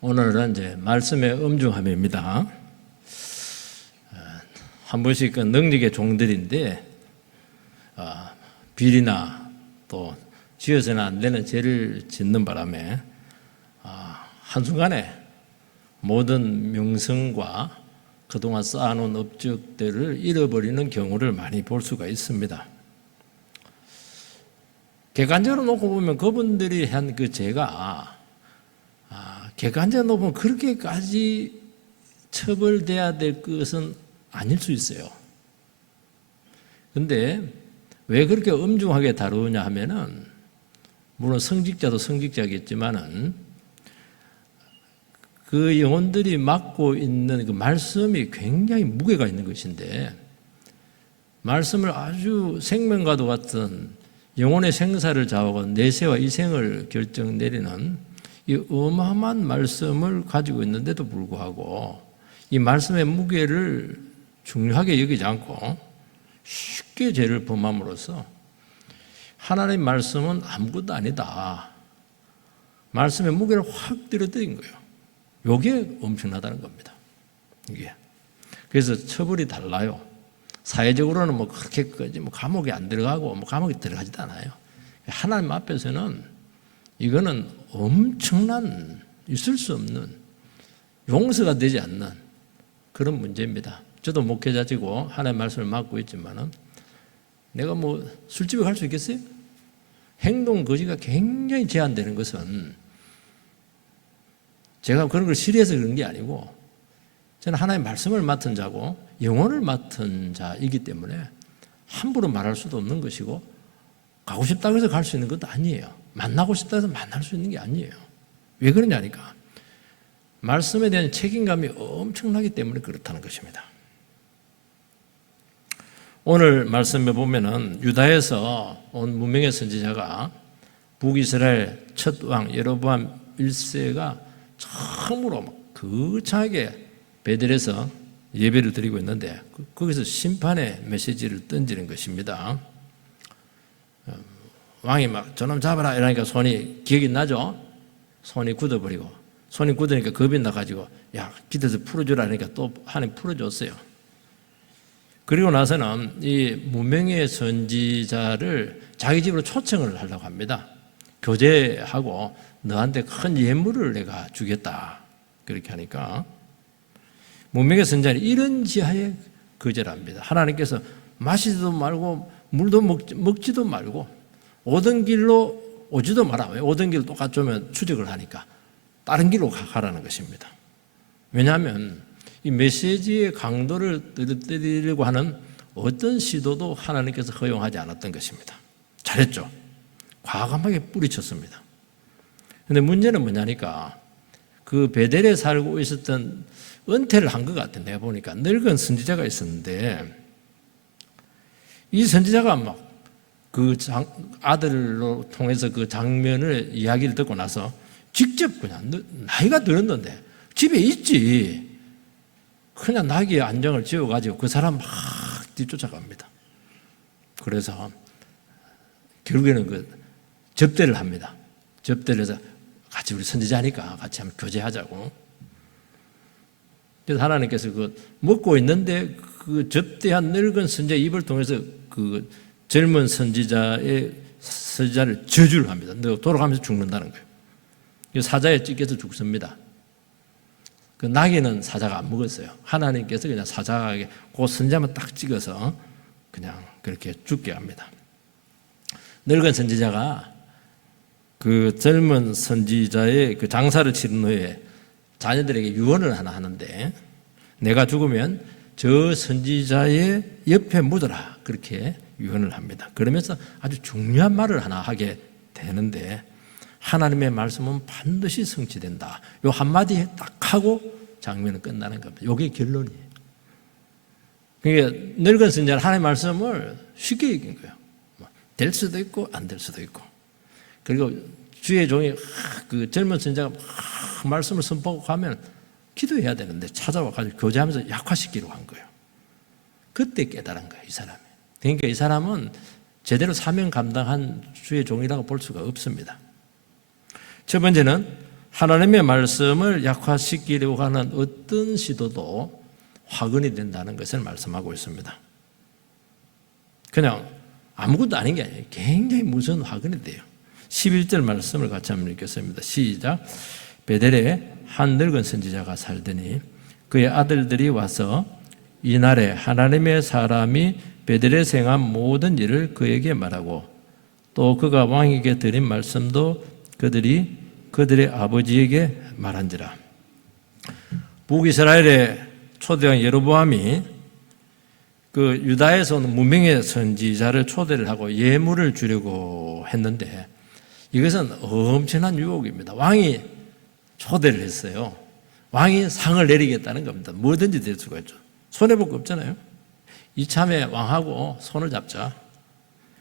오늘은 이제 말씀의 엄중함입니다. 한 번씩 그 능력의 종들인데 비리나 또 지어서는 안 되는 죄를 짓는 바람에 한순간에 모든 명성과 그동안 쌓아놓은 업적들을 잃어버리는 경우를 많이 볼 수가 있습니다. 객관적으로 놓고 보면 그분들이 한 그 죄가 객관적으로 보면 그렇게까지 처벌돼야 될 것은 아닐 수 있어요. 그런데 왜 그렇게 엄중하게 다루냐 하면은 물론 성직자도 성직자겠지만은 그 영혼들이 맡고 있는 그 말씀이 굉장히 무게가 있는 것인데 말씀을 아주 생명과도 같은 영혼의 생사를 좌우하고 내세와 이생을 결정 내리는 이 어마어마한 말씀을 가지고 있는데도 불구하고 이 말씀의 무게를 중요하게 여기지 않고 쉽게 죄를 범함으로써 하나님의 말씀은 아무것도 아니다. 말씀의 무게를 확 떨어뜨린 거예요. 이게 엄청나다는 겁니다. 이게. 그래서 처벌이 달라요. 사회적으로는 뭐 그렇게까지 뭐 감옥에 안 들어가고 뭐 감옥에 들어가지도 않아요. 하나님 앞에서는 이거는 엄청난 있을 수 없는 용서가 되지 않는 그런 문제입니다. 저도 목회자지고 하나님의 말씀을 맡고 있지만은 내가 뭐 술집에 갈 수 있겠어요? 행동 거지가 굉장히 제한되는 것은 제가 그런 걸 싫어해서 그런 게 아니고 저는 하나님의 말씀을 맡은 자고 영혼을 맡은 자이기 때문에 함부로 말할 수도 없는 것이고 가고 싶다고 해서 갈 수 있는 것도 아니에요. 만나고 싶다 해서 만날 수 있는 게 아니에요. 왜 그러냐니까 말씀에 대한 책임감이 엄청나기 때문에 그렇다는 것입니다. 오늘 말씀에 보면은 유다에서 온 무명의 선지자가 북이스라엘 첫 왕 여로보암 1세가 처음으로 거창하게 베델에서 예배를 드리고 있는데 거기서 심판의 메시지를 던지는 것입니다. 왕이 막 저놈 잡아라 이러니까 손이 기억이 나죠? 손이 굳어버리고 손이 굳으니까 겁이 나가지고 야 기대서 풀어주라 하니까 또 하나님 풀어줬어요. 그리고 나서는 이 무명의 선지자를 자기 집으로 초청을 하려고 합니다. 교제하고 너한테 큰 예물을 내가 주겠다 그렇게 하니까 무명의 선지자는 이런 지하에 거절을 합니다. 하나님께서 마시지도 말고 물도 먹지도 말고 오던 길로 오지도 마라. 왜? 오던 길로 똑같이 오면 추적을 하니까 다른 길로 가라는 것입니다. 왜냐하면 이 메시지의 강도를 떨어뜨리려고 하는 어떤 시도도 하나님께서 허용하지 않았던 것입니다. 잘했죠. 과감하게 뿌리쳤습니다. 그런데 문제는 뭐냐니까 그 베델에 살고 있었던 은퇴를 한 것 같아. 내가 보니까 늙은 선지자가 있었는데 이 선지자가 막 그 아들로 통해서 그 장면을 이야기를 듣고 나서 직접 그냥 나이가 들었는데 집에 있지. 그냥 나귀의 안장을 지어가지고 그 사람 막 뒤쫓아갑니다. 그래서 결국에는 그 접대를 합니다. 접대를 해서 같이 우리 선지자니까 같이 한번 교제하자고. 그래서 하나님께서 그 먹고 있는데 그 접대한 늙은 선지자의 입을 통해서 그 젊은 선지자를 저주를 합니다. 너 돌아가면서 죽는다는 거예요. 사자에 찢겨서 죽습니다. 그 나귀는 사자가 안 먹었어요. 하나님께서 그냥 사자에게 그 선지자만 딱 찍어서 그냥 그렇게 죽게 합니다. 늙은 선지자가 그 젊은 선지자의 그 장사를 치른 후에 자녀들에게 유언을 하나 하는데 내가 죽으면 저 선지자의 옆에 묻어라 그렇게 유언을 합니다. 그러면서 아주 중요한 말을 하나 하게 되는데 하나님의 말씀은 반드시 성취된다. 요 한마디 딱 하고 장면은 끝나는 겁니다. 이게 결론이에요. 그러니까 늙은 선지자는 하나님의 말씀을 쉽게 이긴 거예요. 될 수도 있고 안 될 수도 있고. 그리고 주의 종이 그 젊은 선지자가 말씀을 선포하고 가면 기도해야 되는데 찾아와 가지고 교제하면서 약화시키려고 한 거예요. 그때 깨달은 거예요, 이 사람이. 그러니까 이 사람은 제대로 사명 감당한 주의 종이라고 볼 수가 없습니다. 첫 번째는 하나님의 말씀을 약화시키려고 하는 어떤 시도도 화근이 된다는 것을 말씀하고 있습니다. 그냥 아무것도 아닌 게 아니에요. 굉장히 무서운 화근이 돼요. 11절 말씀을 같이 한번 읽겠습니다. 시작. 베델에 한 늙은 선지자가 살더니 그의 아들들이 와서 이날에 하나님의 사람이 베델에 행한 모든 일을 그에게 말하고 또 그가 왕에게 드린 말씀도 그들이 그들의 아버지에게 말한지라. 북이스라엘의 초대왕 예로보암이 그 유다에서 온 무명의 선지자를 초대를 하고 예물을 주려고 했는데 이것은 엄청난 유혹입니다. 왕이 초대를 했어요. 왕이 상을 내리겠다는 겁니다. 뭐든지 될 수가 있죠. 손해볼 거 없잖아요. 이참에 왕하고 손을 잡자.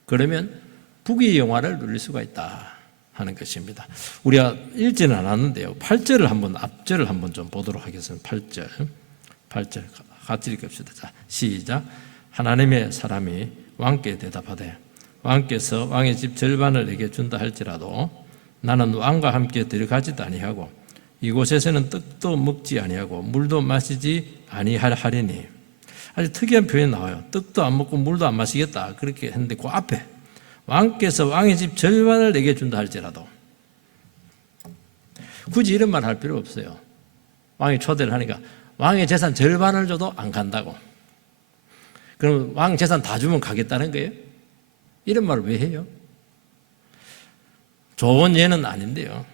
그러면 북의 영화를 누릴 수가 있다 하는 것입니다. 우리가 읽지는 않았는데요. 8절을 한번 앞절을 한번 좀 보도록 하겠습니다. 8절 같이 읽읍시다. 자, 시작. 하나님의 사람이 왕께 대답하되 왕께서 왕의 집 절반을 내게 준다 할지라도 나는 왕과 함께 들어가지도 아니하고 이곳에서는 떡도 먹지 아니하고 물도 마시지 아니하리니. 아주 특이한 표현이 나와요. 떡도 안 먹고 물도 안 마시겠다 그렇게 했는데 그 앞에 왕께서 왕의 집 절반을 내게 준다 할지라도 굳이 이런 말 할 필요 없어요. 왕이 초대를 하니까 왕의 재산 절반을 줘도 안 간다고. 그럼 왕 재산 다 주면 가겠다는 거예요? 이런 말을 왜 해요? 좋은 예는 아닌데요.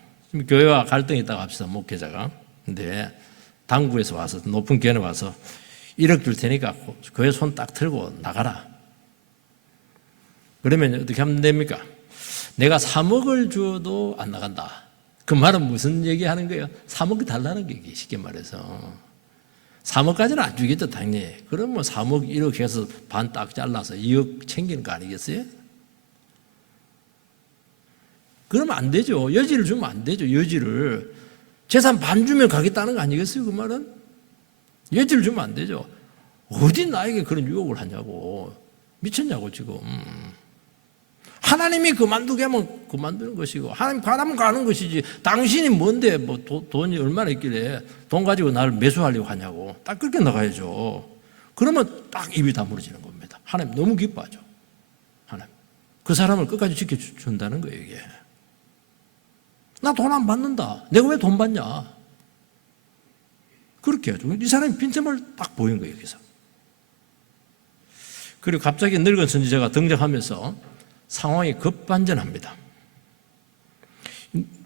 교회와 갈등이 있다고 합시다. 목회자가. 근데 당부에서 와서 높은 교회에 와서 1억 줄 테니까 교회 손 딱 들고 나가라. 그러면 어떻게 하면 됩니까? 내가 3억을 줘도 안 나간다. 그 말은 무슨 얘기하는 거예요? 3억 달라는 얘기, 쉽게 말해서. 3억까지는 안 주겠죠, 당연히. 그러면 3억, 1억 해서 반 딱 잘라서 2억 챙기는 거 아니겠어요? 그러면 안 되죠. 여지를 주면 안 되죠, 여지를. 재산 반 주면 가겠다는 거 아니겠어요, 그 말은? 여지를 주면 안 되죠. 어디 나에게 그런 유혹을 하냐고. 미쳤냐고, 지금. 하나님이 그만두게 하면 그만두는 것이고 하나님 가라면 가는 것이지 당신이 뭔데 뭐 돈이 얼마나 있길래 돈 가지고 나를 매수하려고 하냐고. 딱 그렇게 나가야죠. 그러면 딱 입이 다물어지는 겁니다. 하나님 너무 기뻐하죠. 하나님 그 사람을 끝까지 지켜준다는 거예요. 이게 나 돈 안 받는다. 내가 왜 돈 받냐. 그렇게 하죠. 이 사람이 빈틈을 딱 보인 거예요. 여기서. 그리고 갑자기 늙은 선지자가 등장하면서 상황이 급반전합니다.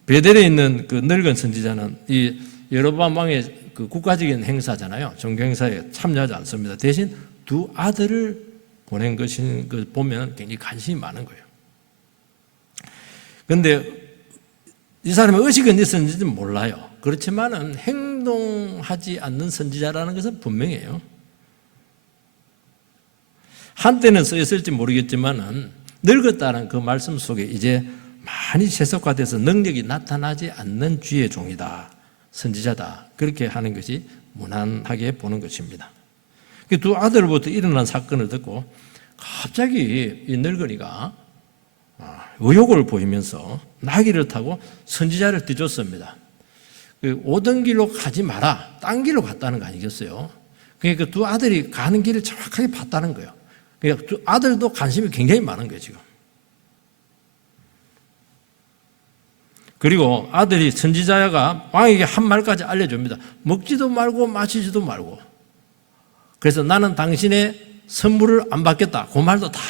베델에 있는 그 늙은 선지자는 이 여로보암 왕의 그 국가적인 행사잖아요. 종교 행사에 참여하지 않습니다. 대신 두 아들을 보낸 것인 걸 보면 굉장히 관심이 많은 거예요. 그런데 이 사람의 의식은 있었는지는 몰라요. 그렇지만은 행동하지 않는 선지자라는 것은 분명해요. 한때는 쓰였을지 모르겠지만은 늙었다는 그 말씀 속에 이제 많이 세속화돼서 능력이 나타나지 않는 쥐의 종이다. 선지자다. 그렇게 하는 것이 무난하게 보는 것입니다. 두 아들로부터 일어난 사건을 듣고 갑자기 이 늙은이가 의욕을 보이면서 나귀를 타고 선지자를 뒤쫓습니다. 오던 길로 가지 마라. 딴 길로 갔다는 거 아니겠어요? 그러니까 두 아들이 가는 길을 정확하게 봤다는 거예요. 그러니까 아들도 관심이 굉장히 많은 거예요, 지금. 그리고 아들이 선지자가 왕에게 한 말까지 알려줍니다. 먹지도 말고 마시지도 말고. 그래서 나는 당신의 선물을 안 받겠다. 그 말도 다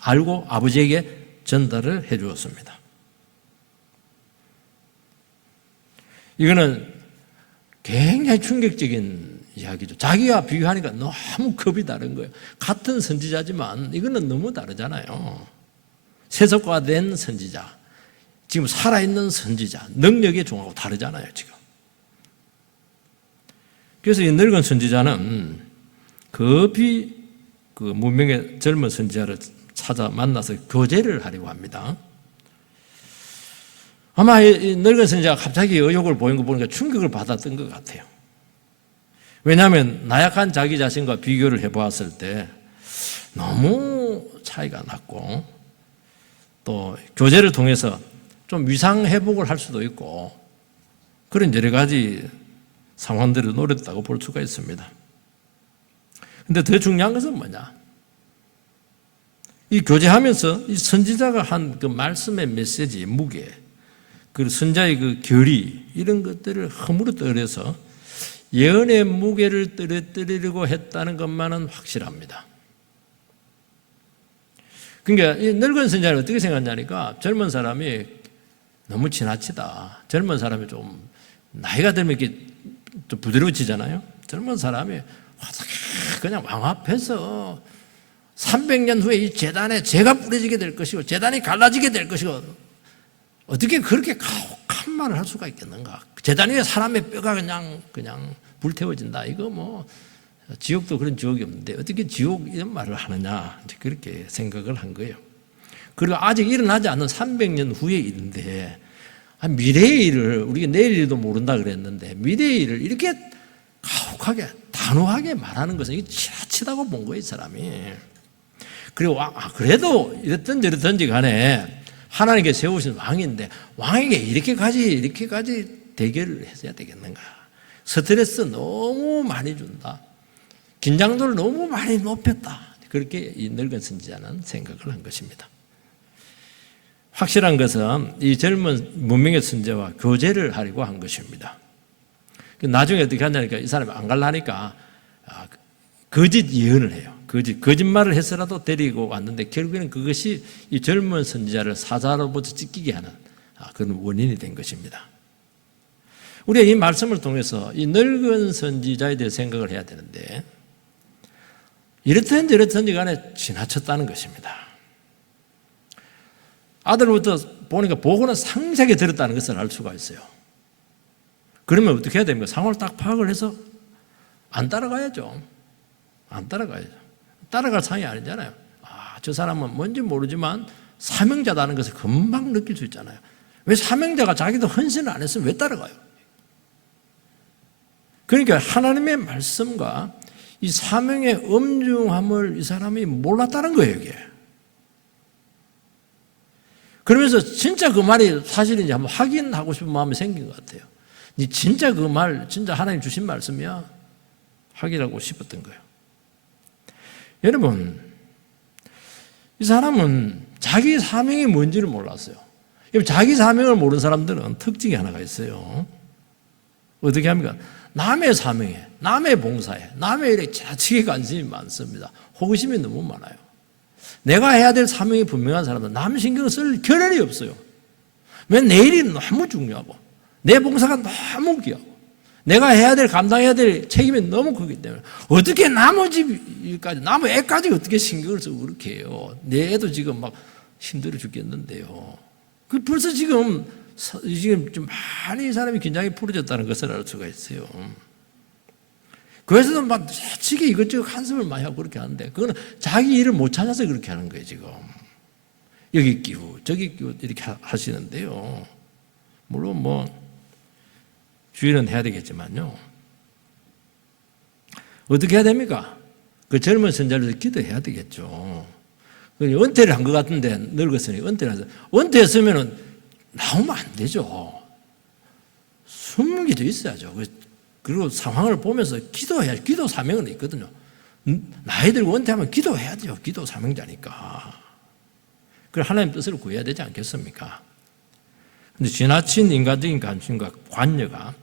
알고 아버지에게 전달을 해 주었습니다. 이거는 굉장히 충격적인 이야기죠. 자기와 비교하니까 너무 급이 다른 거예요. 같은 선지자지만 이거는 너무 다르잖아요. 세속화된 선지자, 지금 살아있는 선지자, 능력의 종하고 다르잖아요, 지금. 그래서 이 늙은 선지자는 급히 그 무명의 젊은 선지자를 찾아 만나서 교제를 하려고 합니다. 아마 이 늙은 선지자가 갑자기 의욕을 보인 거 보니까 충격을 받았던 것 같아요. 왜냐하면 나약한 자기 자신과 비교를 해보았을 때 너무 차이가 났고 또 교제를 통해서 좀 위상 회복을 할 수도 있고 그런 여러 가지 상황들을 노렸다고 볼 수가 있습니다. 근데 더 중요한 것은 뭐냐? 이 교제하면서 이 선지자가 한 그 말씀의 메시지, 무게, 그 선자의 그 결의, 이런 것들을 허물어뜨려서 예언의 무게를 떨어뜨리려고 했다는 것만은 확실합니다. 그러니까 이 늙은 선자는 어떻게 생각하냐니까 젊은 사람이 너무 지나치다. 젊은 사람이 좀 나이가 들면 이렇게 좀 부드러워지잖아요. 젊은 사람이 그냥 왕 앞에서 300년 후에 이 재단에 재가 뿌려지게 될 것이고 재단이 갈라지게 될 것이고 어떻게 그렇게 가혹한 말을 할 수가 있겠는가? 재단 위에 사람의 뼈가 그냥 불태워진다. 이거 뭐 지옥도 그런 지옥이 없는데 어떻게 지옥 이런 말을 하느냐? 그렇게 생각을 한 거예요. 그리고 아직 일어나지 않은 300년 후의 일인데 미래의 일을 우리가 내일 일도 모른다 그랬는데 미래의 일을 이렇게 가혹하게 단호하게 말하는 것은 이게 지나치다고 본 거예요, 이 사람이. 그리고 그래도 이랬든지 간에 하나님께 세우신 왕인데 왕에게 이렇게까지 대결을 했어야 되겠는가? 스트레스 너무 많이 준다. 긴장도를 너무 많이 높였다. 그렇게 이 늙은 선지자는 생각을 한 것입니다. 확실한 것은 이 젊은 문명의 선지자와 교제를 하려고 한 것입니다. 나중에 어떻게 하냐니까 이 사람이 안 갈라니까 거짓 예언을 해요. 거짓말을 해서라도 데리고 왔는데 결국에는 그것이 이 젊은 선지자를 사자로부터 찢기게 하는 그런 원인이 된 것입니다. 우리가 이 말씀을 통해서 이 늙은 선지자에 대해 생각을 해야 되는데 이렇든지 간에 지나쳤다는 것입니다. 아들부터 보니까 보고는 상세하게 들었다는 것을 알 수가 있어요. 그러면 어떻게 해야 됩니까? 상황을 딱 파악을 해서 안 따라가야죠. 안 따라가야죠. 따라갈 상황이 아니잖아요. 저 사람은 뭔지 모르지만 사명자다는 것을 금방 느낄 수 있잖아요. 왜 사명자가 자기도 헌신을 안 했으면 왜 따라가요? 그러니까 하나님의 말씀과 이 사명의 엄중함을 이 사람이 몰랐다는 거예요, 이게. 그러면서 진짜 그 말이 사실인지 한번 확인하고 싶은 마음이 생긴 것 같아요. 진짜 그 말, 진짜 하나님 주신 말씀이야? 확인하고 싶었던 거예요. 여러분, 이 사람은 자기 사명이 뭔지를 몰랐어요. 자기 사명을 모르는 사람들은 특징이 하나가 있어요. 어떻게 합니까? 남의 사명에, 남의 봉사에, 남의 일에 지나치게 관심이 많습니다. 호기심이 너무 많아요. 내가 해야 될 사명이 분명한 사람은 남 신경 쓸 겨를이 없어요. 왜 내 일이 너무 중요하고 내 봉사가 너무 귀하고 내가 해야 될 감당해야 될 책임이 너무 크기 때문에 어떻게 나머지 일까지 남의 애까지 어떻게 신경을 쓰고 그렇게 해요. 내 애도 지금 막 힘들어 죽겠는데요. 벌써 지금 좀 많이 사람이 긴장이 풀어졌다는 것을 알 수가 있어요. 그래서 막 지게 이것저것 한숨을 많이 하고 그렇게 하는데 그거는 자기 일을 못 찾아서 그렇게 하는 거예요, 지금. 여기 끼고 저기 끼고 이렇게 하시는데요. 물론 뭐 주의는 해야 되겠지만요. 어떻게 해야 됩니까? 그 젊은 선자를 기도해야 되겠죠. 은퇴를 한 것 같은데 늙었으니 은퇴를 해서 은퇴했으면 나오면 안 되죠. 숨은 게 더 있어야죠. 그리고 상황을 보면서 기도해야지. 기도 사명은 있거든요. 나이 들고 은퇴하면 기도해야죠. 기도 사명자니까. 그걸 하나님 뜻을 구해야 되지 않겠습니까? 근데 지나친 인간적인 관심과 관여가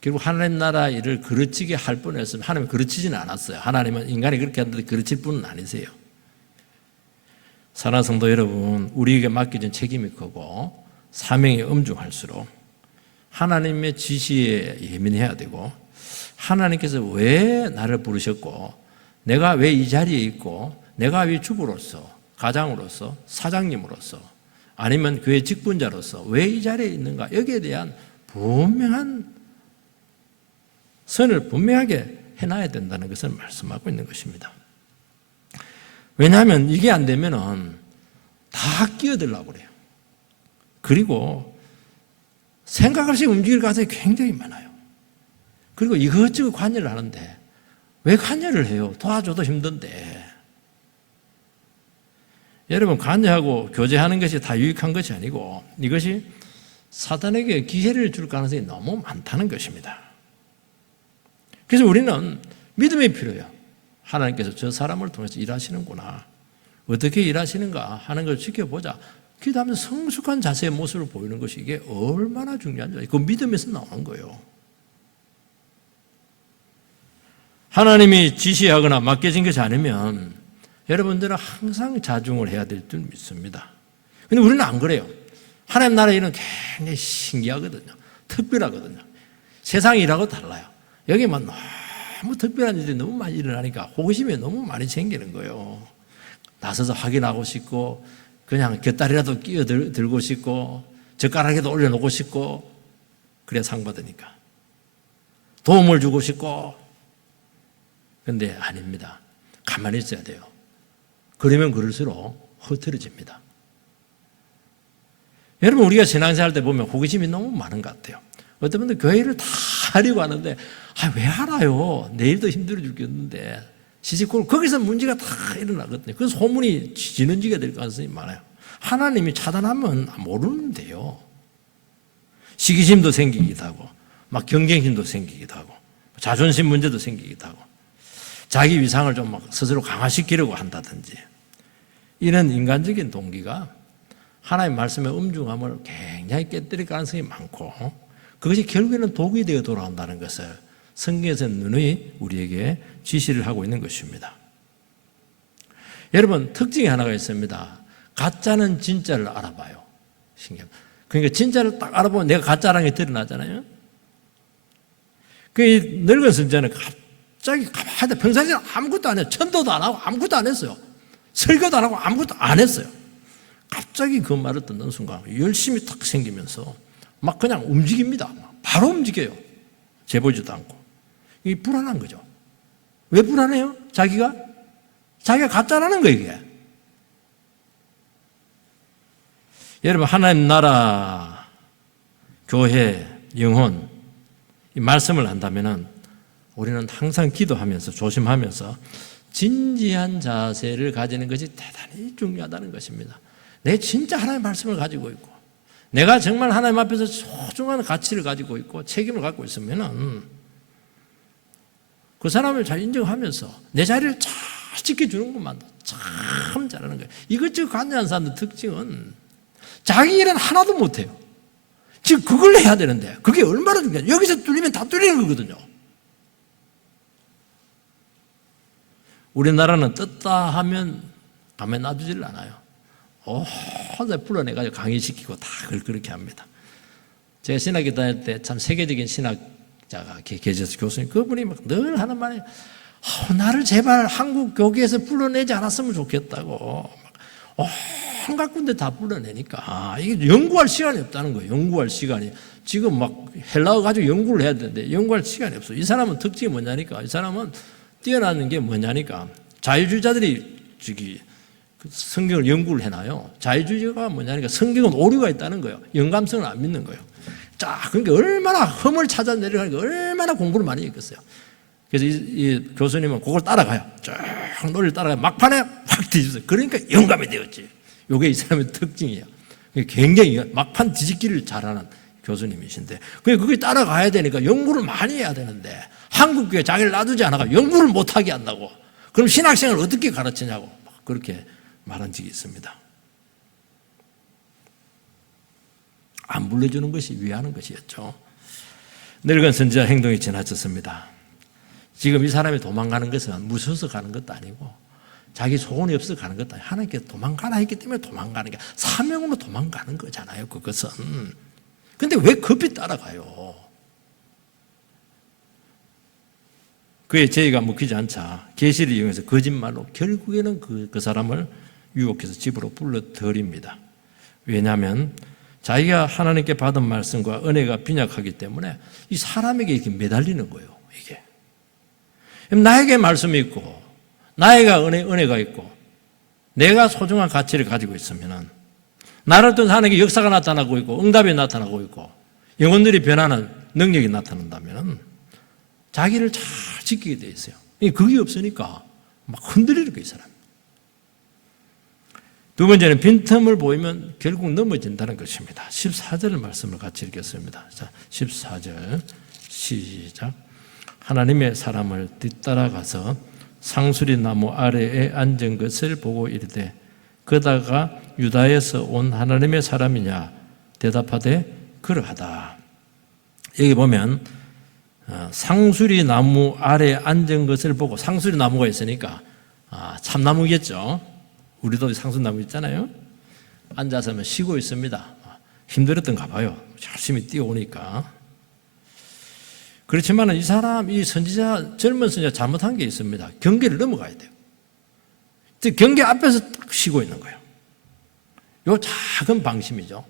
결국 하나님 나라 일을 그르치게 할 뻔했으면 하나님은 그르치지는 않았어요. 하나님은 인간이 그렇게 하는데 그르칠 분은 아니세요. 사랑하는 성도 여러분, 우리에게 맡겨진 책임이 크고 사명이 엄중할수록 하나님의 지시에 예민해야 되고 하나님께서 왜 나를 부르셨고 내가 왜 이 자리에 있고 내가 왜 주부로서 가장으로서 사장님으로서 아니면 교회 직분자로서 왜 이 자리에 있는가 여기에 대한 분명한 선을 분명하게 해놔야 된다는 것을 말씀하고 있는 것입니다. 왜냐하면 이게 안 되면은 다 끼어들려고 그래요. 그리고 생각 없이 움직일 가능성이 굉장히 많아요. 그리고 이것저것 관여를 하는데 왜 관여를 해요? 도와줘도 힘든데. 여러분, 관여하고 교제하는 것이 다 유익한 것이 아니고 이것이 사단에게 기회를 줄 가능성이 너무 많다는 것입니다. 그래서 우리는 믿음이 필요해요. 하나님께서 저 사람을 통해서 일하시는구나, 어떻게 일하시는가 하는 걸 지켜보자. 기도하면서 성숙한 자세의 모습을 보이는 것이 이게 얼마나 중요한지, 그 믿음에서 나오는 거예요. 하나님이 지시하거나 맡겨진 것이 아니면 여러분들은 항상 자중을 해야 될 줄 믿습니다. 근데 우리는 안 그래요. 하나님 나라의 일은 굉장히 신기하거든요. 특별하거든요. 세상 일하고 달라요. 여기만 너무 특별한 일이 너무 많이 일어나니까 호기심이 너무 많이 생기는 거예요. 나서서 확인하고 싶고, 그냥 곁다리라도 끼어들고 싶고, 젓가락에도 올려놓고 싶고, 그래야 상 받으니까. 도움을 주고 싶고. 근데 아닙니다. 가만히 있어야 돼요. 그러면 그럴수록 흐트러집니다. 여러분, 우리가 신앙생활 때 보면 호기심이 너무 많은 것 같아요. 어떤 분들 교회를 다 하려고 하는데, 왜 하라요? 내일도 힘들어 죽겠는데. 시시콜, 거기서 문제가 다 일어나거든요. 그래서 소문이 지는지가 될 가능성이 많아요. 하나님이 차단하면 모르면 돼요. 시기심도 생기기도 하고, 막 경쟁심도 생기기도 하고, 자존심 문제도 생기기도 하고, 자기 위상을 좀 막 스스로 강화시키려고 한다든지, 이런 인간적인 동기가 하나님의 말씀의 엄중함을 굉장히 깨뜨릴 가능성이 많고, 그것이 결국에는 독이 되어 돌아온다는 것을 성경에서는 누누이 우리에게 지시를 하고 있는 것입니다. 여러분, 특징이 하나가 있습니다. 가짜는 진짜를 알아봐요. 신기합니다. 그러니까 진짜를 딱 알아보면 내가 가짜라는 게 드러나잖아요. 그 늙은 선지자는 갑자기 가만히 평상시에 아무것도 안 해요. 천도도 안 하고 아무것도 안 했어요. 설교도 안 하고 아무것도 안 했어요. 갑자기 그 말을 듣는 순간 열심히 탁 생기면서 막 그냥 움직입니다. 바로 움직여요. 재보지도 않고. 이게 불안한 거죠. 왜 불안해요? 자기가 가짜라는 거예요, 이게. 여러분, 하나님 나라, 교회, 영혼, 이 말씀을 한다면은 우리는 항상 기도하면서 조심하면서 진지한 자세를 가지는 것이 대단히 중요하다는 것입니다. 내 진짜 하나님의 말씀을 가지고 있고, 내가 정말 하나님 앞에서 소중한 가치를 가지고 있고 책임을 갖고 있으면은 그 사람을 잘 인정하면서 내 자리를 잘 지켜주는 것만도 참 잘하는 거예요. 이것저것 관여한 사람들 특징은 자기 일은 하나도 못해요. 지금 그걸 해야 되는데 그게 얼마나 중요해요. 여기서 뚫리면 다 뚫리는 거거든요. 우리나라는 떴다 하면 가만히 놔두질 않아요. 혼자 불러내가지고 강의시키고 다 그렇게 합니다. 제가 신학교 다닐 때 참 세계적인 신학자가 계셔서 교수님, 그분이 막 늘 하는 말이 나를 제발 한국 교계에서 불러내지 않았으면 좋겠다고. 온갖 군데 다 불러내니까 이게 연구할 시간이 없다는 거예요. 연구할 시간이. 지금 막 헬라어 가지고 연구를 해야 되는데 연구할 시간이 없어요. 이 사람은 특징이 뭐냐니까, 이 사람은 뛰어나는 게 뭐냐니까, 자유주의자들이 성경을 연구를 해놔요. 자유주의가 뭐냐니까 성경은 오류가 있다는 거예요. 영감성을 안 믿는 거예요. 자, 그러니까 얼마나 흠을 찾아 내려가니까 얼마나 공부를 많이 했겠어요. 그래서 이 교수님은 그걸 따라가요. 쭉 논리를 따라가요. 막판에 확 뒤집어요. 그러니까 영감이 되었지. 이게 이 사람의 특징이에요. 굉장히 막판 뒤집기를 잘하는 교수님이신데, 그게 따라가야 되니까 연구를 많이 해야 되는데 한국교회 자기를 놔두지 않아가 연구를 못하게 한다고. 그럼 신학생을 어떻게 가르치냐고 그렇게 말한 적이 있습니다. 안 불러주는 것이 위하는 것이었죠. 늙은 선지자 행동이 지나쳤습니다. 지금 이 사람이 도망가는 것은 무서워서 가는 것도 아니고 자기 소원이 없어서 가는 것도 아니고 하나님께 도망가라 했기 때문에 도망가는 게, 사명으로 도망가는 거잖아요, 그것은. 근데 왜 급히 따라가요? 그의 제의가 먹히지 않자 계시를 이용해서 거짓말로 결국에는 그 사람을 유혹해서 집으로 불러들입니다. 왜냐하면 자기가 하나님께 받은 말씀과 은혜가 빈약하기 때문에 이 사람에게 이렇게 매달리는 거예요. 이게 나에게 말씀이 있고 나에게 은혜가 있고 내가 소중한 가치를 가지고 있으면, 나를 통해서 하나님께 역사가 나타나고 있고 응답이 나타나고 있고 영혼들이 변하는 능력이 나타난다면 자기를 잘 지키게 돼 있어요. 그게 없으니까 막 흔들리는 거예요, 이 사람. 두 번째는 빈틈을 보이면 결국 넘어진다는 것입니다. 14절 말씀을 같이 읽겠습니다. 자, 14절 시작. 하나님의 사람을 뒤따라가서 상수리 나무 아래에 앉은 것을 보고 이르되 그다가 유다에서 온 하나님의 사람이냐 대답하되 그러하다. 여기 보면 상수리 나무 아래에 앉은 것을 보고, 상수리 나무가 있으니까 참나무겠죠. 우리도 상수나무 있잖아요. 앉아서 쉬고 있습니다. 힘들었던가 봐요. 열심히 뛰어오니까. 그렇지만 이 사람, 이 선지자, 젊은 선지자 잘못한 게 있습니다. 경계를 넘어가야 돼요. 경계 앞에서 딱 쉬고 있는 거예요. 요 작은 방심이죠.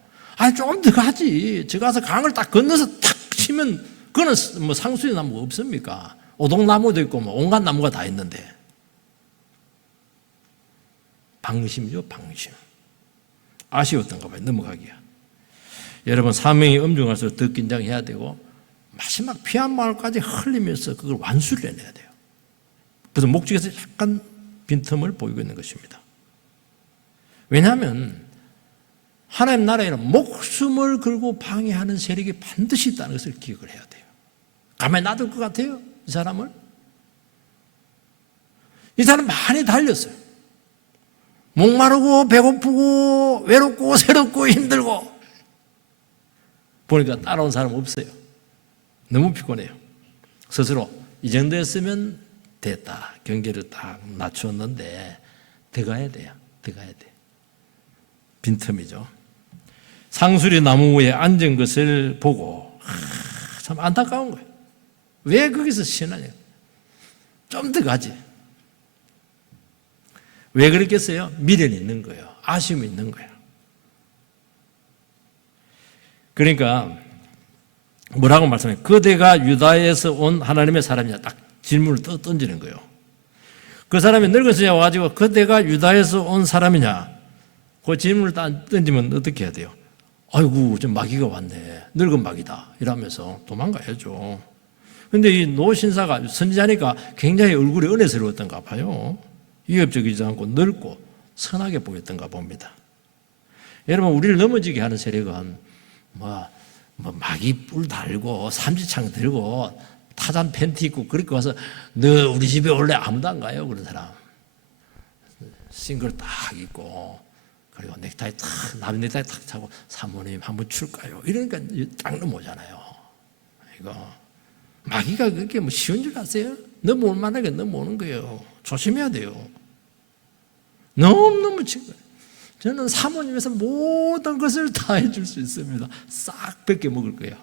좀 더 가지. 저 가서 강을 딱 건너서 탁 치면, 그거는 뭐 상수리 나무가 없습니까? 오동나무도 있고, 뭐 온갖 나무가 다 있는데. 방심이죠, 방심. 아쉬웠던가 봐요, 넘어가기가. 여러분, 사명이 엄중할수록 더 긴장해야 되고, 마지막 피 한 방울까지 흘리면서 그걸 완수를 해내야 돼요. 그래서 목적에서 약간 빈틈을 보이고 있는 것입니다. 왜냐하면 하나님 나라에는 목숨을 걸고 방해하는 세력이 반드시 있다는 것을 기억을 해야 돼요. 가만히 놔둘 것 같아요? 이 사람을? 이 사람 많이 달렸어요. 목마르고 배고프고 외롭고 새롭고 힘들고 보니까 따라온 사람 없어요. 너무 피곤해요. 스스로 이 정도였으면 됐다. 경계를 딱 낮추었는데 더 가야 돼요. 더 가야 돼. 빈틈이죠. 상수리 나무 위에 앉은 것을 보고 참 안타까운 거예요. 왜 거기서 쉬느냐. 좀 더 가지. 왜 그랬겠어요? 미련이 있는 거예요. 아쉬움이 있는 거예요. 그러니까 뭐라고 말씀해요? 그대가 유다에서 온 하나님의 사람이냐, 딱 질문을 던지는 거예요. 그 사람이 늙은 선지자 와가지고 그대가 유다에서 온 사람이냐, 그 질문을 던지면 어떻게 해야 돼요? 아이고, 좀 마귀가 왔네, 늙은 마귀다 이러면서 도망가야죠. 근데 이 노신사가 선지자니까 굉장히 얼굴이 은혜스러웠던가 봐요. 위협적이지 않고 넓고 선하게 보였던가 봅니다. 여러분, 우리를 넘어지게 하는 세력은 마귀 뿔 달고 삼지창 들고 타잔 팬티 입고 그렇게 와서 너 우리 집에 올래? 아무도 안 가요. 그런 사람 싱글 딱 입고 그리고 넥타이 탁, 남 넥타이 탁 차고 사모님 한번 출까요? 이러니까 딱 넘어오잖아요. 이거 마귀가 그렇게 뭐 쉬운 줄 아세요? 넘어올 만하게 넘어오는 거예요. 조심해야 돼요. 너무너무 친 거예요. 저는 사모님에서 모든 것을 다 해줄 수 있습니다. 싹 뺏겨 먹을 거예요.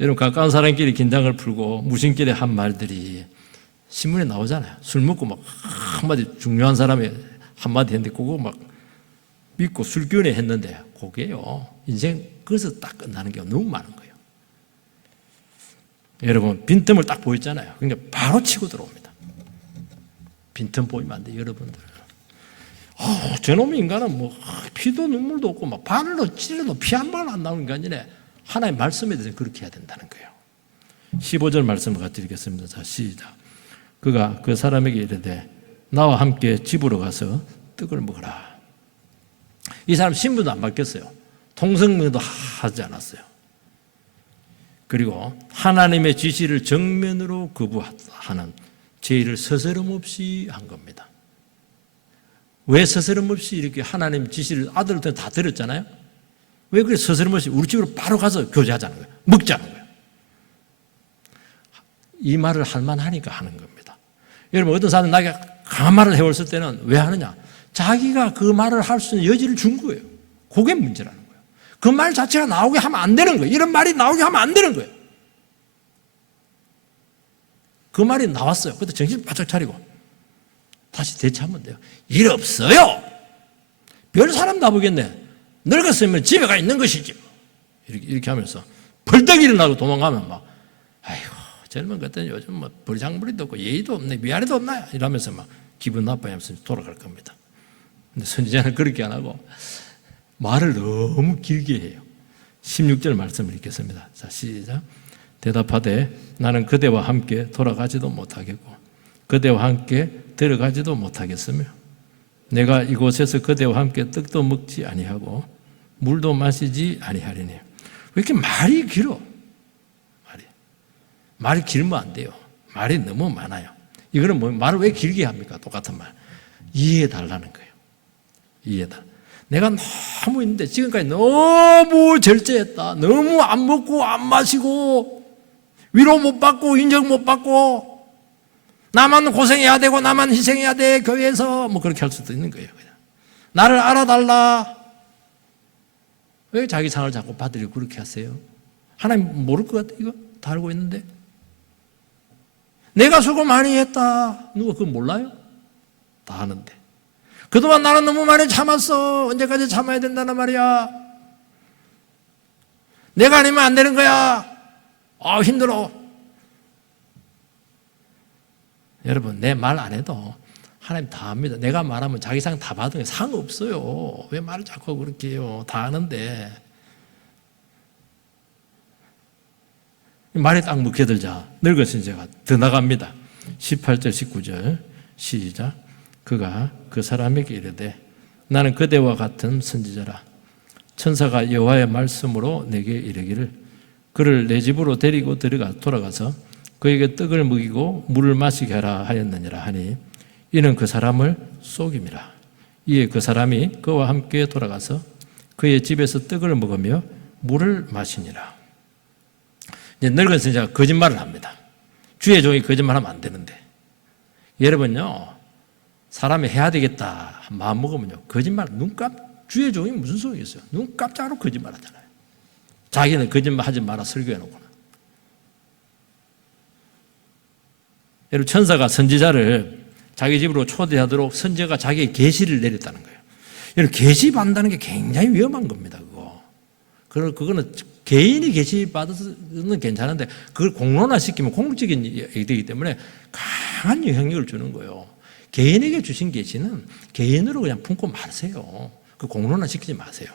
여러분, 가까운 사람끼리 긴장을 풀고 무심결에 한 말들이 신문에 나오잖아요. 술 먹고 막 한마디 중요한 사람이 한마디 했는데 그거 막 믿고 술기운에 했는데 그게요. 인생 거기서 딱 끝나는 게 너무 많은 거예요. 여러분, 빈틈을 딱 보였잖아요. 그러니까 바로 치고 들어옵니다. 빈틈 보이면 안 돼요, 여러분들. 저놈의 인간은 뭐 피도 눈물도 없고 막 바늘로 찔러도 피 한 방 안 나오는 인간이네. 하나님의 말씀에 대해서 그렇게 해야 된다는 거예요. 15절 말씀을 같이 읽겠습니다. 자, 시작. 그가 그 사람에게 이르되 나와 함께 집으로 가서 떡을 먹으라. 이 사람 신분도 안 바뀌었어요. 통성명도 하지 않았어요. 그리고 하나님의 지시를 정면으로 거부하는 죄를 스스럼없이 한 겁니다. 왜 스스럼없이 이렇게 하나님 지시를 아들한테 다 들었잖아요. 왜 그래 스스럼없이 우리 집으로 바로 가서 교제하자는 거예요. 먹자는 거예요. 이 말을 할 만하니까 하는 겁니다. 여러분, 어떤 사람은 나에게 강한 말을 해왔을 때는 왜 하느냐? 자기가 그 말을 할 수 있는 여지를 준 거예요. 그게 문제라는 거예요. 그 말 자체가 나오게 하면 안 되는 거예요. 이런 말이 나오게 하면 안 되는 거예요. 그 말이 나왔어요. 그때 정신 바짝 차리고 다시 대처하면 돼요. 일 없어요. 별 사람 다 보겠네. 늙었으면 집에 가 있는 것이지. 이렇게 하면서 벌떡 일어나고 도망가면 막 아이고 젊은 것들은 요즘 뭐 버리장머리도 없고 예의도 없네, 미안해도 없나요? 이러면서 막 기분 나빠하면서 돌아갈 겁니다. 근데 선지자는 그렇게 안 하고 말을 너무 길게 해요. 16절 말씀을 읽겠습니다. 자, 시작. 대답하되 나는 그대와 함께 돌아가지도 못하겠고 그대와 함께 들어가지도 못하겠으며 내가 이곳에서 그대와 함께 떡도 먹지 아니하고 물도 마시지 아니하리니. 왜 이렇게 말이 길어? 말이 길면 안 돼요. 말이 너무 많아요. 이거는 뭐 말을 왜 길게 합니까? 똑같은 말. 이해해 달라는 거예요. 이해다. 내가 너무 있는데 지금까지 너무 절제했다. 너무 안 먹고 안 마시고 위로 못 받고 인정 못 받고 나만 고생해야 되고 나만 희생해야 돼 교회에서 뭐 그렇게 할 수도 있는 거예요. 그냥. 나를 알아달라. 왜 자기 상을 자꾸 받으려고 그렇게 하세요? 하나님 모를 것 같아. 이거 다 알고 있는데. 내가 수고 많이 했다. 누가 그거 몰라요? 다 아는데. 그동안 나는 너무 많이 참았어. 언제까지 참아야 된다는 말이야. 내가 아니면 안 되는 거야. 아, 힘들어. 여러분, 내 말 안 해도 하나님 다 압니다. 내가 말하면 자기 상 다 받으면 상 없어요. 왜 말을 자꾸 그렇게 해요? 다 아는데. 말에 딱 묵혀들자. 늙은 선지자가 더 나갑니다. 18절 19절 시작. 그가 그 사람에게 이르되 나는 그대와 같은 선지자라. 천사가 여호와의 말씀으로 내게 이르기를 그를 내 집으로 데리고 돌아가서 그에게 떡을 먹이고 물을 마시게 하라 하였느니라 하니 이는 그 사람을 속임이라. 이에 그 사람이 그와 함께 돌아가서 그의 집에서 떡을 먹으며 물을 마시니라. 이제 늙은 선지자가 거짓말을 합니다. 주의 종이 거짓말하면 안 되는데 여러분요 사람이 해야 되겠다 마음 먹으면요 거짓말 주의 종이 무슨 소용이 있어요? 눈 깜짝으로 거짓말하잖아요. 자기는 거짓말하지 마라 설교해놓고는. 여러분 천사가 선지자를 자기 집으로 초대하도록 선지자가 자기의 계시를 내렸다는 거예요. 여러분 계시 받는다는 게 굉장히 위험한 겁니다. 그거는 개인이 계시 받으면 괜찮은데 그걸 공론화시키면 공적인 일이 되기 때문에 강한 영향력을 주는 거예요. 개인에게 주신 계시는 개인으로 그냥 품고 마세요. 그 공론화시키지 마세요.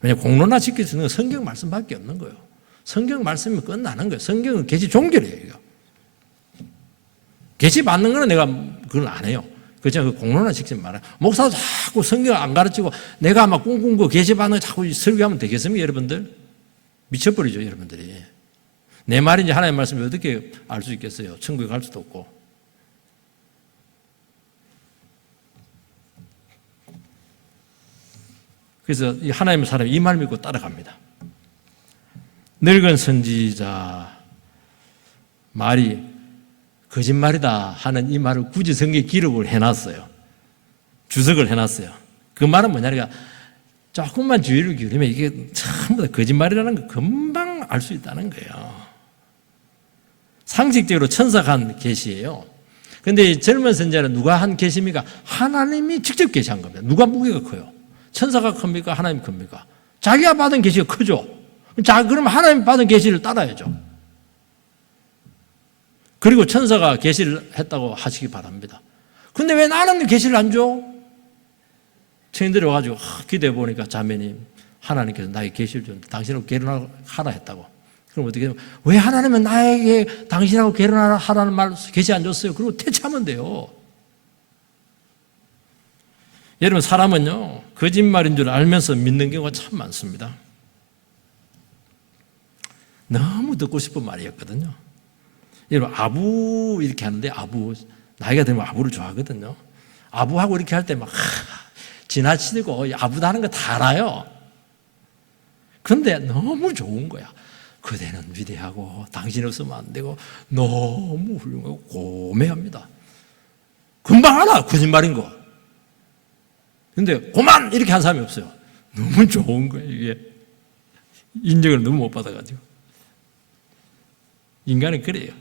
왜냐하면 공론화시킬 수 있는 건 성경 말씀밖에 없는 거예요. 성경 말씀이 끝나는 거예요. 성경은 계시 종결이에요. 이거. 계시 받는 거는 내가 그걸 안 해요. 그렇지만 그 공론화시키지 말아요. 목사도 자꾸 성경 안 가르치고 내가 막 꿍꿍 계시 받는 거 자꾸 설교하면 되겠습니까, 여러분들? 미쳐버리죠, 여러분들이. 내 말인지 하나님의 말씀이 어떻게 알 수 있겠어요? 천국에 갈 수도 없고. 그래서 이 하나님의 사람이 이 말 믿고 따라갑니다. 늙은 선지자 말이 거짓말이다 하는 이 말을 굳이 성경에 기록을 해놨어요. 주석을 해놨어요. 그 말은 뭐냐니까 조금만 주의를 기울이면 이게 전부 다 거짓말이라는 거 금방 알 수 있다는 거예요. 상식적으로 천사가 한 계시예요. 그런데 젊은 선지자는 누가 한 계시입니까? 하나님이 직접 계시한 겁니다. 누가 무게가 커요? 천사가 큽니까? 하나님이 큽니까? 자기가 받은 계시가 크죠. 자, 그럼 하나님 받은 계시를 따라야죠. 그리고 천사가 계시를 했다고 하시기 바랍니다. 근데 왜 나는 계시를 안 줘? 청인들이 와가지고 기도해 보니까 자매님 하나님께서 나에게 계시를 줬는데 당신하고 결혼하라 했다고. 그럼 어떻게 되면 왜 하나님은 나에게 당신하고 결혼하라는 말 계시 안 줬어요? 그리고 퇴치하면 돼요. 여러분 사람은요 거짓말인 줄 알면서 믿는 경우가 참 많습니다. 너무 듣고 싶은 말이었거든요. 여러분 아부 이렇게 하는데 아부 나이가 들면 아부를 좋아하거든요. 아부하고 이렇게 할 때 막 지나치고 아부도 하는 거 다 알아요. 그런데 너무 좋은 거야. 그대는 위대하고 당신 없으면 안 되고 너무 훌륭하고 고매합니다. 금방 알아 거짓말인 거. 근데 그만 이렇게 한 사람이 없어요. 너무 좋은 거예요. 이게 인정을 너무 못 받아가지고. 인간은 그래요.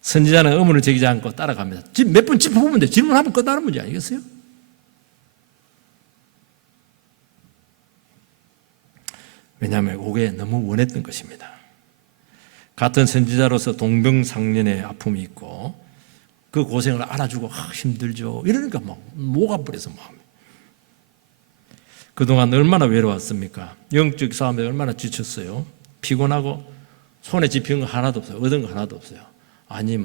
선지자는 의문을 제기지 않고 따라갑니다. 몇 번 짚어보면 돼. 질문하면 끝나는 문제 아니겠어요? 왜냐하면 그게 너무 원했던 것입니다. 같은 선지자로서 동병상련의 아픔이 있고 그 고생을 알아주고 힘들죠. 이러니까 막 녹아버려서 마음이. 그동안 얼마나 외로웠습니까? 영적 싸움에 얼마나 지쳤어요. 피곤하고 손에 집힌 거 하나도 없어요. 얻은 거 하나도 없어요. 아니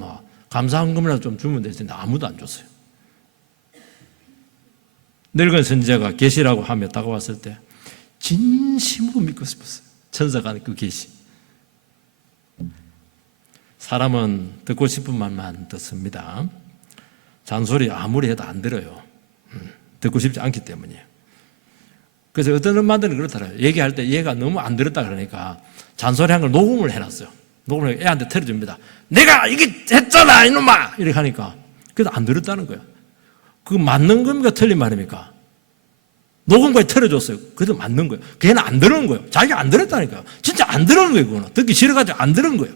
감사헌금이라도 좀 주면 될 텐데 아무도 안 줬어요. 늙은 선지자가 계시라고 하며 다가왔을 때 진심으로 믿고 싶었어요. 천사가 하는 그 계시. 사람은 듣고 싶은 말만 듣습니다. 잔소리 아무리 해도 안 들어요. 듣고 싶지 않기 때문이에요. 그래서 어떤 엄마들은 그렇더라고요. 얘기할 때 얘가 너무 안 들었다 그러니까 잔소리한 걸 녹음을 해놨어요. 녹음을 애한테 틀어줍니다. 내가 이게 했잖아 이놈아! 이렇게 하니까 그래도 안 들었다는 거예요. 그거 맞는 겁니까 틀린 말입니까? 녹음까지 틀어줬어요. 그래도 맞는 거예요. 걔는 안 들은 거예요. 자기가 안 들었다니까요. 진짜 안 들은 거예요. 그거는 듣기 싫어가지고 안 들은 거예요.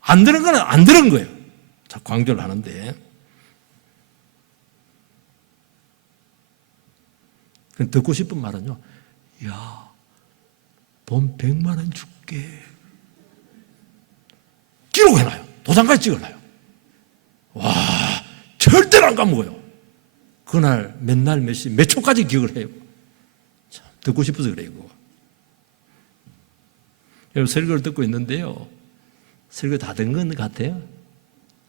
안 들은 거는 안 들은 거예요. 자, 강조를 하는데 듣고 싶은 말은요. 야, 돈 100만 원 줄게. 기록해놔요. 도장까지 찍어놔요. 와, 절대로 안 까먹어요. 그날 맨날 몇 시, 몇 초까지 기억을 해요. 참, 듣고 싶어서 그래요. 그거. 여러분 설교를 듣고 있는데요. 설교 다 된 것 같아요?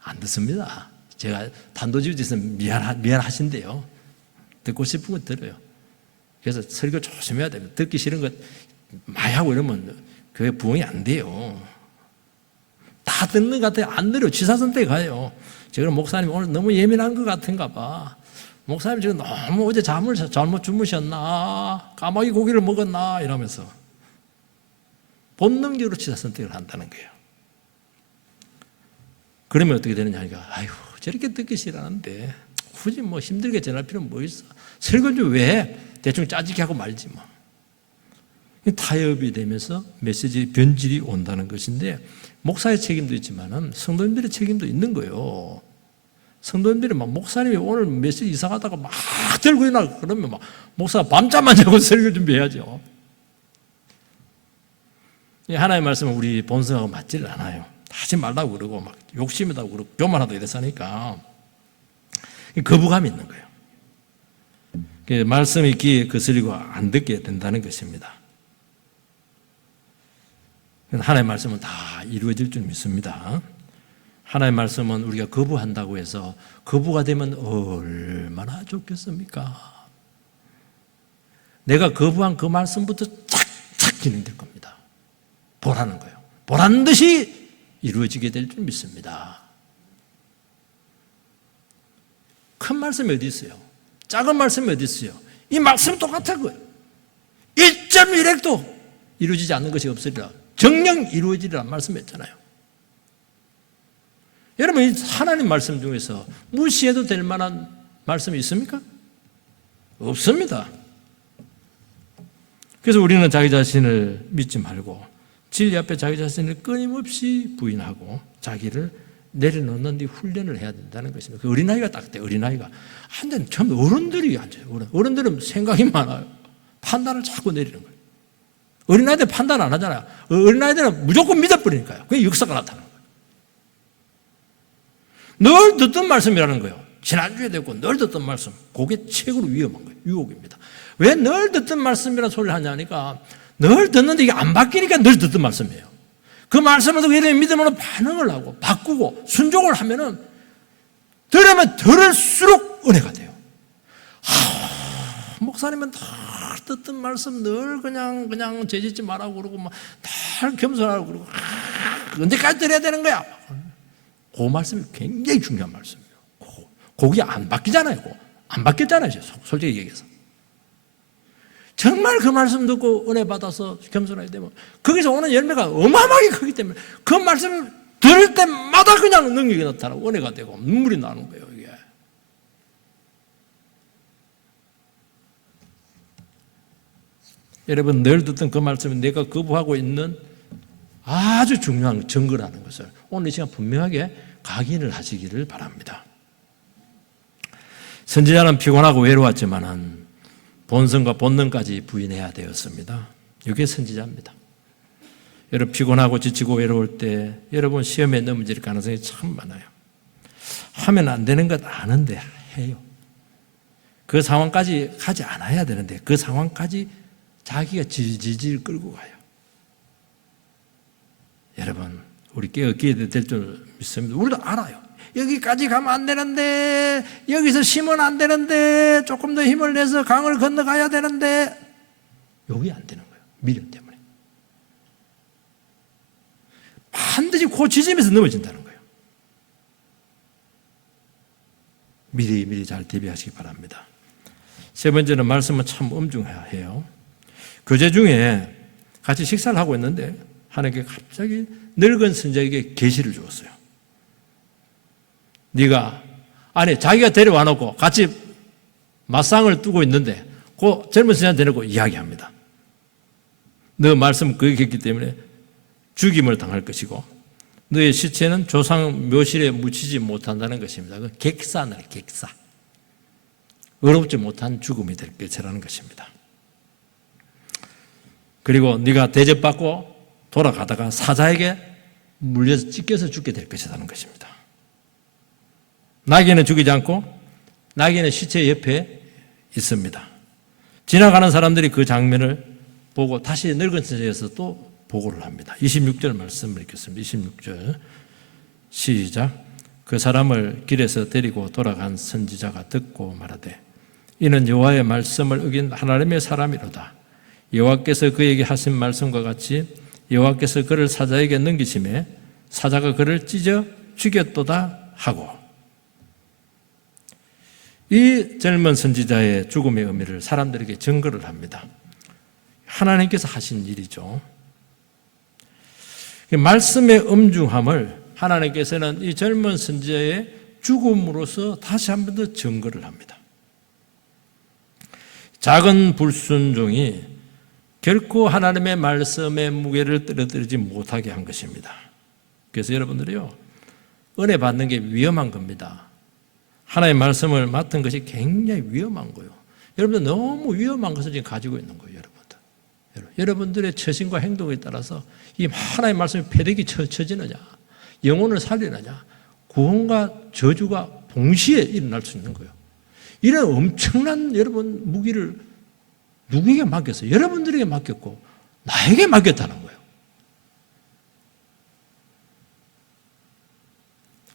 안 듣습니다. 제가 단도직입해서 미안하신데요. 듣고 싶은 거 들어요. 그래서 설교 조심해야 됩니다. 듣기 싫은 것 많이 하고 이러면 교회 부흥이 안 돼요. 다 듣는 것 같아요. 안 들어요. 지사선택 가요. 제가 목사님 오늘 너무 예민한 것 같은가 봐. 목사님 지금 너무 어제 잠을 잘못 주무셨나? 까마귀 고기를 먹었나? 이러면서 본능적으로 지사선택을 한다는 거예요. 그러면 어떻게 되느냐 하니까 아이고 저렇게 듣기 싫어하는데 굳이 뭐 힘들게 전할 필요는 뭐 있어. 설교 좀 왜 해? 대충 짜집게 하고 말지 뭐. 타협이 되면서 메시지 변질이 온다는 것인데 목사의 책임도 있지만은 성도님들의 책임도 있는 거예요. 성도님들이 막 목사님이 오늘 메시지 이상하다고 막 들고 일어나 그러면 막 목사가 밤잠만 자고 설교 준비해야죠. 하나님의 말씀은 우리 본성하고 맞지를 않아요. 하지 말라고 그러고 막 욕심이라고 그러고 교만하다 이래서 하니까 거부감이 있는 거예요. 말씀이 귀에 거슬리고 안 듣게 된다는 것입니다. 하나님의 말씀은 다 이루어질 줄 믿습니다. 하나님의 말씀은 우리가 거부한다고 해서 거부가 되면 얼마나 좋겠습니까? 내가 거부한 그 말씀부터 착착 진행될 겁니다. 보라는 거예요. 보라는 듯이 이루어지게 될 줄 믿습니다. 큰 말씀이 어디 있어요? 작은 말씀이 어디 있어요? 이 말씀은 똑같은 거예요. 1.1핵도 이루어지지 않는 것이 없으리라. 정령 이루어지리라 말씀했잖아요. 여러분 이 하나님 말씀 중에서 무시해도 될 만한 말씀이 있습니까? 없습니다. 그래서 우리는 자기 자신을 믿지 말고 진리 앞에 자기 자신을 끊임없이 부인하고 자기를 내려놓는 데 훈련을 해야 된다는 것입니다. 그 어린아이가 딱 돼, 어린아이가. 한데 전부 어른들이 앉아요. 어른들은 생각이 많아요. 판단을 자꾸 내리는 거예요. 어린아이들 판단 안 하잖아요. 어린아이들은 무조건 믿어버리니까요. 그게 역사가 나타나는 거예요. 늘 듣던 말씀이라는 거예요. 지난주에 됐고 늘 듣던 말씀. 그게 최고로 위험한 거예요. 유혹입니다. 왜 늘 듣던 말씀이라는 소리를 하냐니까 늘 듣는데 이게 안 바뀌니까 늘 듣던 말씀이에요. 그 말씀을 듣고 예수님 믿음으로 반응을 하고 바꾸고 순종을 하면은 들으면 들을수록 은혜가 돼요. 목사님은 다 듣던 말씀 늘 그냥 죄짓지 말라고 그러고 막 늘 겸손하고 그러고 언제까지 들어야 되는 거야? 그 말씀이 굉장히 중요한 말씀이에요. 그게 안 바뀌잖아요. 안 바뀌었잖아요. 솔직히 얘기해서. 정말 그 말씀 듣고 은혜 받아서 겸손하게 되면 거기서 오는 열매가 어마어마하게 크기 때문에 그 말씀을 들을 때마다 그냥 능력이 나타나고 은혜가 되고 눈물이 나는 거예요. 이게. 여러분 늘 듣던 그 말씀은 내가 거부하고 있는 아주 중요한 증거라는 것을 오늘 이 시간 분명하게 각인을 하시기를 바랍니다. 선지자는 피곤하고 외로웠지만은 본성과 본능까지 부인해야 되었습니다. 이게 선지자입니다. 여러분 피곤하고 지치고 외로울 때 여러분 시험에 넘어질 가능성이 참 많아요. 하면 안 되는 것 아는데 해요. 그 상황까지 가지 않아야 되는데 그 상황까지 자기가 질질 끌고 가요. 여러분 우리 깨어끼게 될 줄 믿습니다. 우리도 알아요. 여기까지 가면 안 되는데, 여기서 쉬면 안 되는데, 조금 더 힘을 내서 강을 건너가야 되는데, 여기 안 되는 거예요. 미련 때문에. 반드시 그 지점에서 넘어진다는 거예요. 미리 잘 대비하시기 바랍니다. 세 번째는 말씀은 참 엄중해야 해요. 교제 중에 같이 식사를 하고 있는데 하나님께 갑자기 늙은 선지자에게 계시를 주었어요. 네가, 아니 자기가 데려와 놓고 같이 맞상을 두고 있는데 그 젊은 선지자한테 데리고 이야기합니다. 너 말씀 그렇게 했기 때문에 죽임을 당할 것이고 너의 시체는 조상 묘실에 묻히지 못한다는 것입니다. 그 객사는 객사. 의롭지 못한 죽음이 될 것이라는 것입니다. 그리고 네가 대접받고 돌아가다가 사자에게 물려서 찢겨서 죽게 될 것이라는 것입니다. 나귀는 죽이지 않고 나귀는 시체 옆에 있습니다. 지나가는 사람들이 그 장면을 보고 다시 늙은 선지자에서 또 보고를 합니다. 26절 말씀을 읽겠습니다. 26절 시작. 그 사람을 길에서 데리고 돌아간 선지자가 듣고 말하되 이는 여호와의 말씀을 어긴 하나님의 사람이로다. 여호와께서 그에게 하신 말씀과 같이 여호와께서 그를 사자에게 넘기심에 사자가 그를 찢어 죽였도다 하고, 이 젊은 선지자의 죽음의 의미를 사람들에게 증거를 합니다. 하나님께서 하신 일이죠. 말씀의 엄중함을 하나님께서는 이 젊은 선지자의 죽음으로써 다시 한 번 더 증거를 합니다. 작은 불순종이 결코 하나님의 말씀의 무게를 떨어뜨리지 못하게 한 것입니다. 그래서 여러분들이요, 은혜 받는 게 위험한 겁니다. 하나님의 말씀을 맡은 것이 굉장히 위험한 거예요. 여러분들 너무 위험한 것을 지금 가지고 있는 거예요. 여러분들의 처신과 행동에 따라서 이 하나님의 말씀이 패대기 쳐지느냐, 영혼을 살리느냐, 구원과 저주가 동시에 일어날 수 있는 거예요. 이런 엄청난 여러분 무기를 누구에게 맡겼어요? 여러분들에게 맡겼고 나에게 맡겼다는 거예요.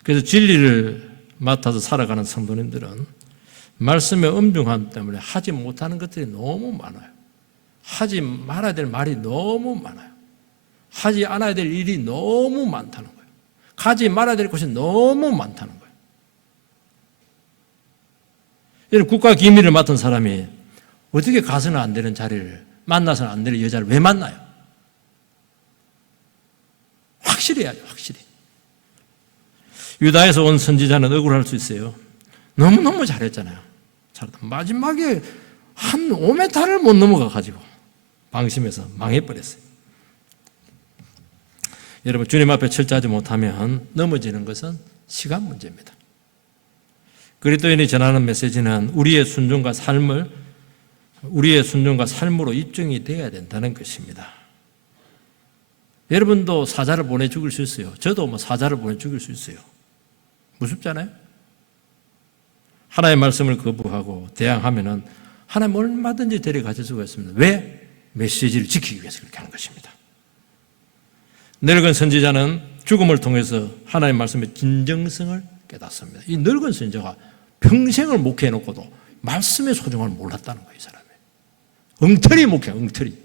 그래서 진리를 맡아서 살아가는 성도님들은 말씀의 엄중함 때문에 하지 못하는 것들이 너무 많아요. 하지 말아야 될 말이 너무 많아요. 하지 않아야 될 일이 너무 많다는 거예요. 가지 말아야 될 것이 너무 많다는 거예요. 여러분, 국가 기밀을 맡은 사람이 어떻게 가서는 안 되는 자리를, 만나서는 안 되는 여자를 왜 만나요? 확실히 해야죠, 확실히. 유다에서 온 선지자는 억울할 수 있어요. 너무너무 잘했잖아요. 마지막에 한 5m를 못 넘어가가지고 방심해서 망해버렸어요. 여러분, 주님 앞에 철저하지 못하면 넘어지는 것은 시간 문제입니다. 그리스도인이 전하는 메시지는 우리의 순종과 삶으로 입증이 되어야 된다는 것입니다. 여러분도 사자를 보내 죽일 수 있어요. 저도 사자를 보내 죽일 수 있어요. 무섭잖아요? 하나님의 말씀을 거부하고 대항하면은 하나님 얼마든지 데려가실 수가 있습니다. 왜? 메시지를 지키기 위해서 그렇게 하는 것입니다. 늙은 선지자는 죽음을 통해서 하나님의 말씀의 진정성을 깨닫습니다. 이 늙은 선지자가 평생을 목회해놓고도 말씀의 소중함을 몰랐다는 거예요, 이 사람이. 엉터리 목회, 엉터리.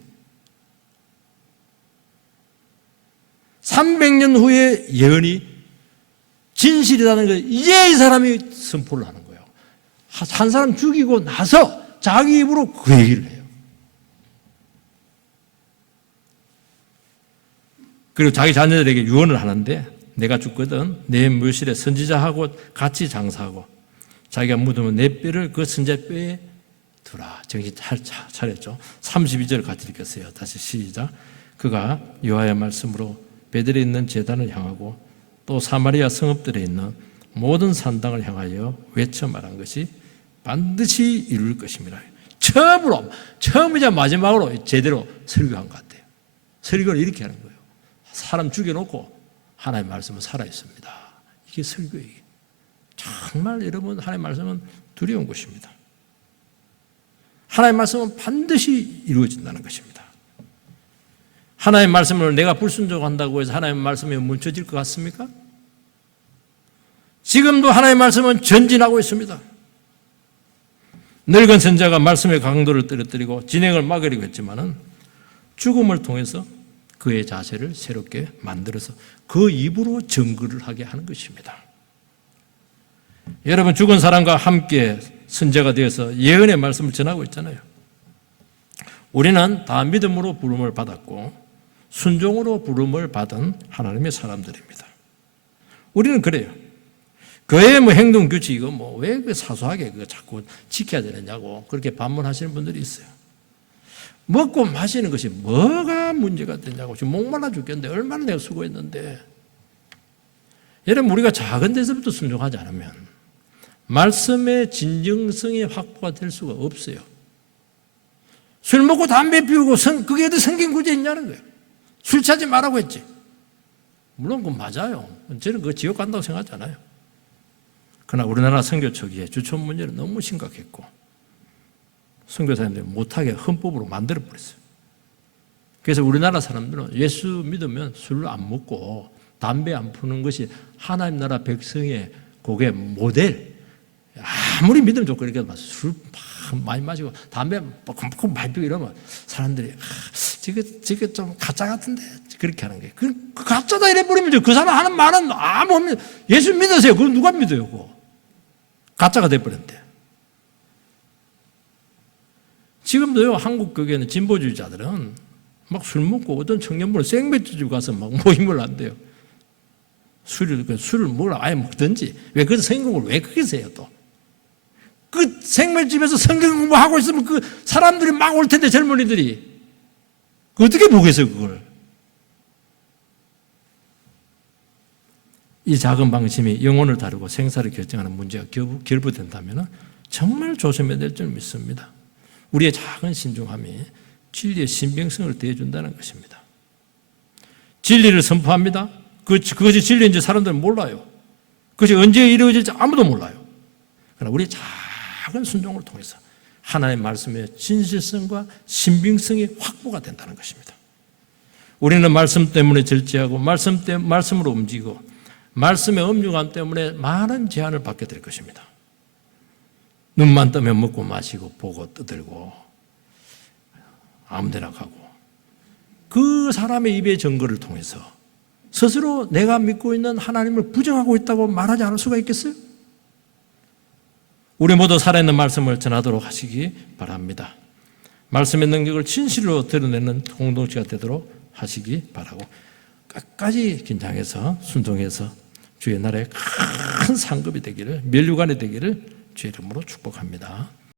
300년 후에 예언이 진실이라는 걸 이제 이 사람이 선포를 하는 거예요. 한 사람 죽이고 나서 자기 입으로 그 얘기를 해요. 그리고 자기 자녀들에게 유언을 하는데, 내가 죽거든 내 묘실에 선지자하고 같이 장사하고 자기가 묻으면 내 뼈를 그 선지자 뼈에 두라. 정신 차렸죠. 32절 같이 읽겠어요. 다시 시작. 그가 여호와의 말씀으로 베들에 있는 제단을 향하고 또 사마리아 성읍들에 있는 모든 산당을 향하여 외쳐 말한 것이 반드시 이룰 것입니다. 처음이자 마지막으로 제대로 설교한 것 같아요. 설교를 이렇게 하는 거예요. 사람 죽여놓고 하나님의 말씀은 살아있습니다. 이게 설교예요. 정말 여러분, 하나님의 말씀은 두려운 것입니다. 하나님의 말씀은 반드시 이루어진다는 것입니다. 하나님의 말씀을 내가 불순종한다고 해서 하나님의 말씀이 멈춰질 것 같습니까? 지금도 하나님의 말씀은 전진하고 있습니다. 늙은 선자가 말씀의 강도를 떨어뜨리고 진행을 막으려고 했지만은 죽음을 통해서 그의 자세를 새롭게 만들어서 그 입으로 증거를 하게 하는 것입니다. 여러분, 죽은 사람과 함께 선자가 되어서 예언의 말씀을 전하고 있잖아요. 우리는 다 믿음으로 부름을 받았고 순종으로 부름을 받은 하나님의 사람들입니다. 우리는 그래요. 교회의 행동 규칙 이거 왜 그 사소하게 그거 자꾸 지켜야 되느냐고 그렇게 반문하시는 분들이 있어요. 먹고 마시는 것이 뭐가 문제가 되냐고. 지금 목말라 죽겠는데 얼마나 내가 수고했는데. 여러분, 우리가 작은 데서부터 순종하지 않으면 말씀의 진정성이 확보가 될 수가 없어요. 술 먹고 담배 피우고 그게 어디 성경 구절에 있냐는 거예요. 술 취하지 말라고 했지. 물론 그건 맞아요. 저는 그거 지옥 간다고 생각하지 않아요. 그러나 우리나라 선교 초기에 주촌 문제는 너무 심각했고 선교사님들이 못하게 헌법으로 만들어버렸어요. 그래서 우리나라 사람들은 예수 믿으면 술을 안 먹고 담배 안 피우는 것이 하나님 나라 백성의 그게 모델. 아무리 믿음 좋고 이렇게 술 많이 마시고 담배 뻑뻑 많이 피우고 이러면 사람들이 저게 좀 가짜 같은데 그렇게 하는 거예요. 그 가짜다 이래버리면 그 사람 하는 말은 아무 없는 예수 믿으세요. 그럼 누가 믿어요? 그거. 가짜가 돼버렸는데. 지금도요, 한국 교회는 진보주의자들은 막 술 먹고 어떤 청년분은 생맥주집 가서 막 모임을 한대요. 술을 먹으라 아예 먹든지. 왜 그래서 성경 공부를 왜 거기서 해요 또? 그 생맥집에서 성경 공부하고 있으면 그 사람들이 막 올 텐데 젊은이들이. 어떻게 보겠어요 그걸? 이 작은 방심이 영혼을 다루고 생사를 결정하는 문제가 결부된다면 정말 조심해야 될 줄 믿습니다. 우리의 작은 신중함이 진리의 신빙성을 더해준다는 것입니다. 진리를 선포합니다. 그것이 진리인지 사람들은 몰라요. 그것이 언제 이루어질지 아무도 몰라요. 그러나 우리의 작은 순종을 통해서 하나님의 말씀의 진실성과 신빙성이 확보가 된다는 것입니다. 우리는 말씀 때문에 절제하고 말씀으로 움직이고 말씀의 엄중함 때문에 많은 제한을 받게 될 것입니다. 눈만 뜨면 먹고 마시고 보고 떠들고 아무데나 가고 그 사람의 입의 증거를 통해서 스스로 내가 믿고 있는 하나님을 부정하고 있다고 말하지 않을 수가 있겠어요? 우리 모두 살아있는 말씀을 전하도록 하시기 바랍니다. 말씀의 능력을 진실로 드러내는 공동체가 되도록 하시기 바라고 끝까지 긴장해서 순종해서 주의 나라의 큰 상급이 되기를, 면류관이 되기를 주의 이름으로 축복합니다.